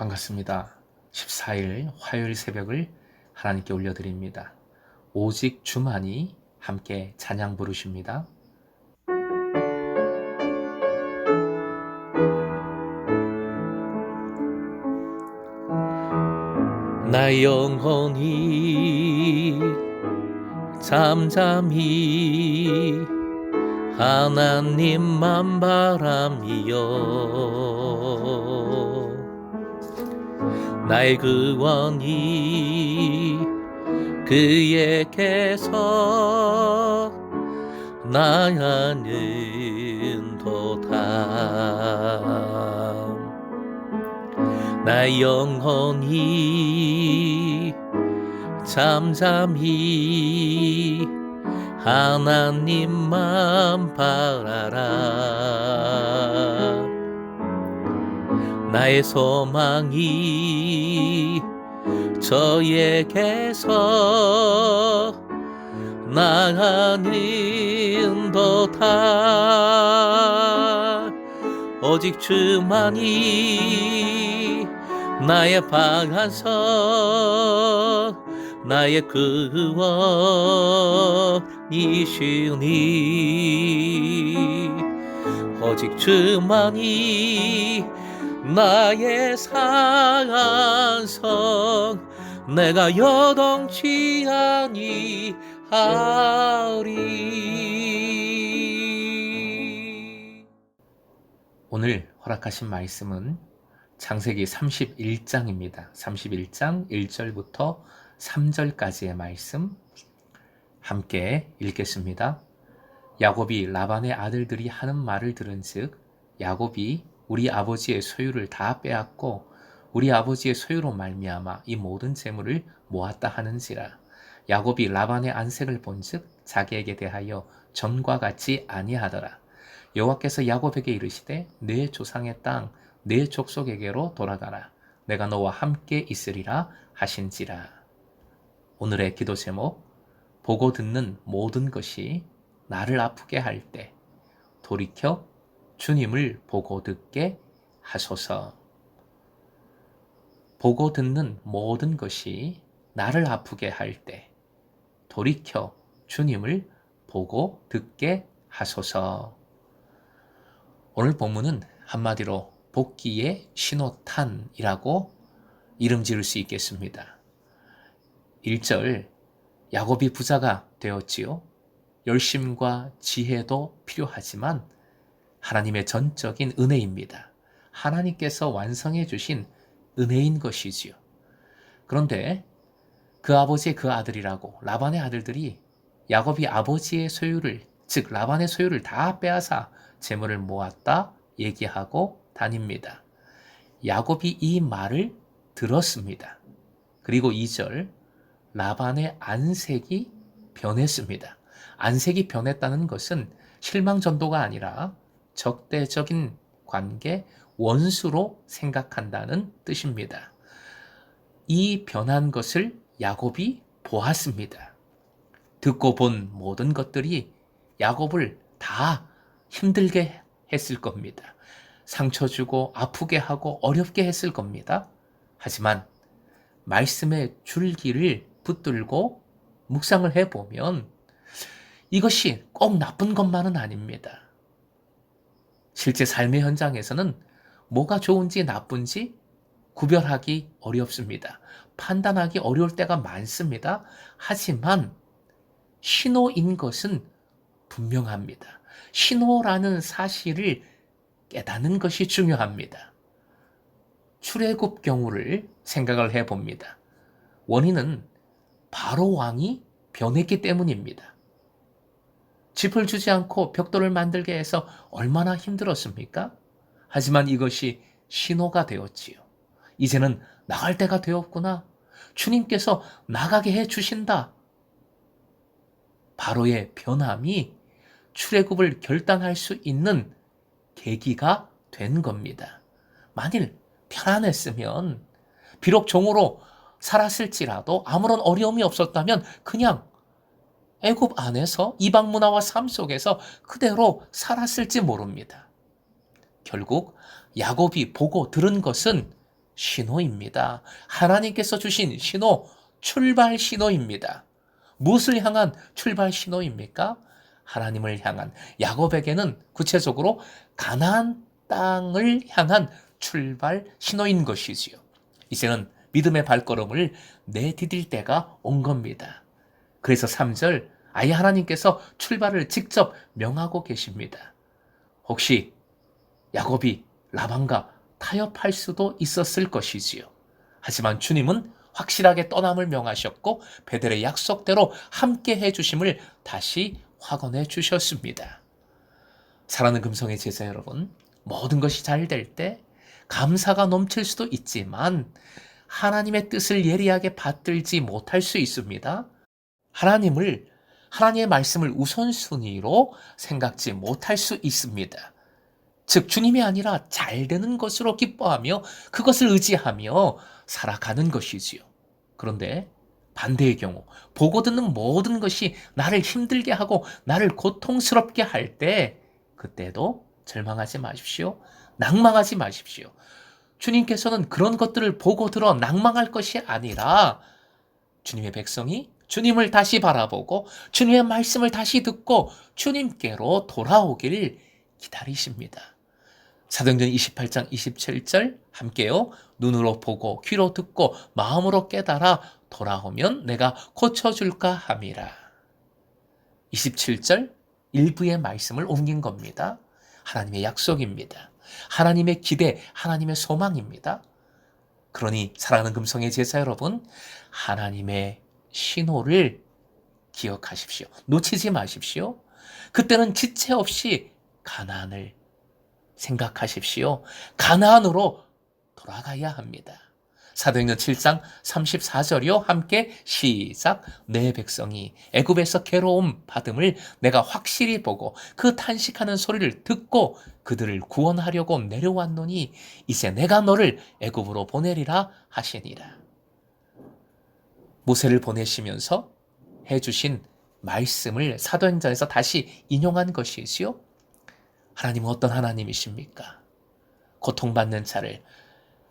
반갑습니다. 14일 화요일 새벽을 하나님께 올려드립니다. 오직 주만이 함께 찬양 부르십니다. 나 영혼이 잠잠히 하나님만 바람이요 나의 구원이 그에게서 나는 도다 나 영혼이 잠잠히 하나님만 바라라 나의 소망이 저에게서 나는 도다 오직 주만이 나의 방한석 나의 구원이시니 오직 주만이 나의 산성 내가 요동치 아니하리. 오늘 허락하신 말씀은 창세기 31장입니다. 31장 1절부터 3절까지의 말씀 함께 읽겠습니다. 야곱이 라반의 아들들이 하는 말을 들은즉 야곱이 우리 아버지의 소유를 다 빼앗고 우리 아버지의 소유로 말미암아 이 모든 재물을 모았다 하는지라. 야곱이 라반의 안색을 본즉 자기에게 대하여 전과 같지 아니하더라. 여호와께서 야곱에게 이르시되 내 조상의 땅 내 족속에게로 돌아가라. 내가 너와 함께 있으리라 하신지라. 오늘의 기도 제목, 보고 듣는 모든 것이 나를 아프게 할 때 돌이켜 주님을 보고 듣게 하소서. 보고 듣는 모든 것이 나를 아프게 할 때 돌이켜 주님을 보고 듣게 하소서. 오늘 본문은 한마디로 복귀의 신호탄이라고 이름 지을 수 있겠습니다. 1절, 야곱이 부자가 되었지요. 열심과 지혜도 필요하지만 하나님의 전적인 은혜입니다. 하나님께서 완성해 주신 은혜인 것이지요. 그런데 그 아버지의 그 아들이라고 라반의 아들들이 야곱이 아버지의 소유를, 즉 라반의 소유를 다 빼앗아 재물을 모았다 얘기하고 다닙니다. 야곱이 이 말을 들었습니다. 그리고 2절, 라반의 안색이 변했습니다. 안색이 변했다는 것은 실망 전도가 아니라 적대적인 관계, 원수로 생각한다는 뜻입니다. 이 변한 것을 야곱이 보았습니다. 듣고 본 모든 것들이 야곱을 다 힘들게 했을 겁니다. 상처 주고 아프게 하고 어렵게 했을 겁니다. 하지만 말씀의 줄기를 붙들고 묵상을 해보면 이것이 꼭 나쁜 것만은 아닙니다. 실제 삶의 현장에서는 뭐가 좋은지 나쁜지 구별하기 어렵습니다. 판단하기 어려울 때가 많습니다. 하지만 신호인 것은 분명합니다. 신호라는 사실을 깨닫는 것이 중요합니다. 출애굽 경우를 생각을 해봅니다. 원인은 바로 왕이 변했기 때문입니다. 짚을 주지 않고 벽돌을 만들게 해서 얼마나 힘들었습니까? 하지만 이것이 신호가 되었지요. 이제는 나갈 때가 되었구나. 주님께서 나가게 해주신다. 바로의 변함이 출애굽을 결단할 수 있는 계기가 된 겁니다. 만일 편안했으면, 비록 종으로 살았을지라도 아무런 어려움이 없었다면 그냥 애굽 안에서 이방 문화와 삶 속에서 그대로 살았을지 모릅니다. 결국 야곱이 보고 들은 것은 신호입니다. 하나님께서 주신 신호, 출발 신호입니다. 무엇을 향한 출발 신호입니까? 하나님을 향한, 야곱에게는 구체적으로 가나안 땅을 향한 출발 신호인 것이지요. 이제는 믿음의 발걸음을 내디딜 때가 온 겁니다. 그래서 3절, 아예 하나님께서 출발을 직접 명하고 계십니다. 혹시 야곱이 라반과 타협할 수도 있었을 것이지요. 하지만 주님은 확실하게 떠남을 명하셨고 베델의 약속대로 함께 해주심을 다시 확언해 주셨습니다. 사랑하는 금성의 제자 여러분, 모든 것이 잘 될 때 감사가 넘칠 수도 있지만 하나님의 뜻을 예리하게 받들지 못할 수 있습니다. 하나님의 말씀을 우선순위로 생각지 못할 수 있습니다. 즉 주님이 아니라 잘 되는 것으로 기뻐하며 그것을 의지하며 살아가는 것이지요. 그런데 반대의 경우 보고 듣는 모든 것이 나를 힘들게 하고 나를 고통스럽게 할 때 그때도 절망하지 마십시오. 낭망하지 마십시오. 주님께서는 그런 것들을 보고 들어 낭망할 것이 아니라 주님의 백성이 주님을 다시 바라보고 주님의 말씀을 다시 듣고 주님께로 돌아오길 기다리십니다. 사도행전 28장 27절 함께요. 눈으로 보고 귀로 듣고 마음으로 깨달아 돌아오면 내가 고쳐줄까 함이라. 27절 일부의 말씀을 옮긴 겁니다. 하나님의 약속입니다. 하나님의 기대, 하나님의 소망입니다. 그러니 사랑하는 금성의 제자 여러분, 하나님의 신호를 기억하십시오. 놓치지 마십시오. 그때는 지체 없이 가나안을 생각하십시오. 가나안으로 돌아가야 합니다. 사도행전 7장 34절이요. 함께 시작. 내 백성이 애굽에서 괴로움 받음을 내가 확실히 보고 그 탄식하는 소리를 듣고 그들을 구원하려고 내려왔노니 이제 내가 너를 애굽으로 보내리라 하시니라. 모세를 보내시면서 해주신 말씀을 사도행전에서 다시 인용한 것이지요. 하나님은 어떤 하나님이십니까? 고통받는 자를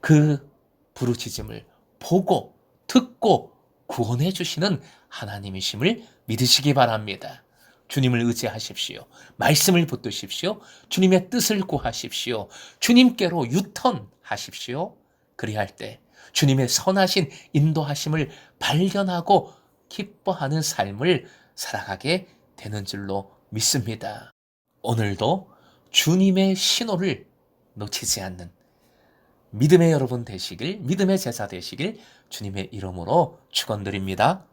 그 부르짖음을 보고 듣고 구원해 주시는 하나님이심을 믿으시기 바랍니다. 주님을 의지하십시오. 말씀을 붙드십시오. 주님의 뜻을 구하십시오. 주님께로 유턴하십시오. 그리할 때 주님의 선하신 인도하심을 발견하고 기뻐하는 삶을 살아가게 되는 줄로 믿습니다. 오늘도 주님의 신호를 놓치지 않는 믿음의 여러분 되시길, 믿음의 제자 되시길 주님의 이름으로 축원드립니다.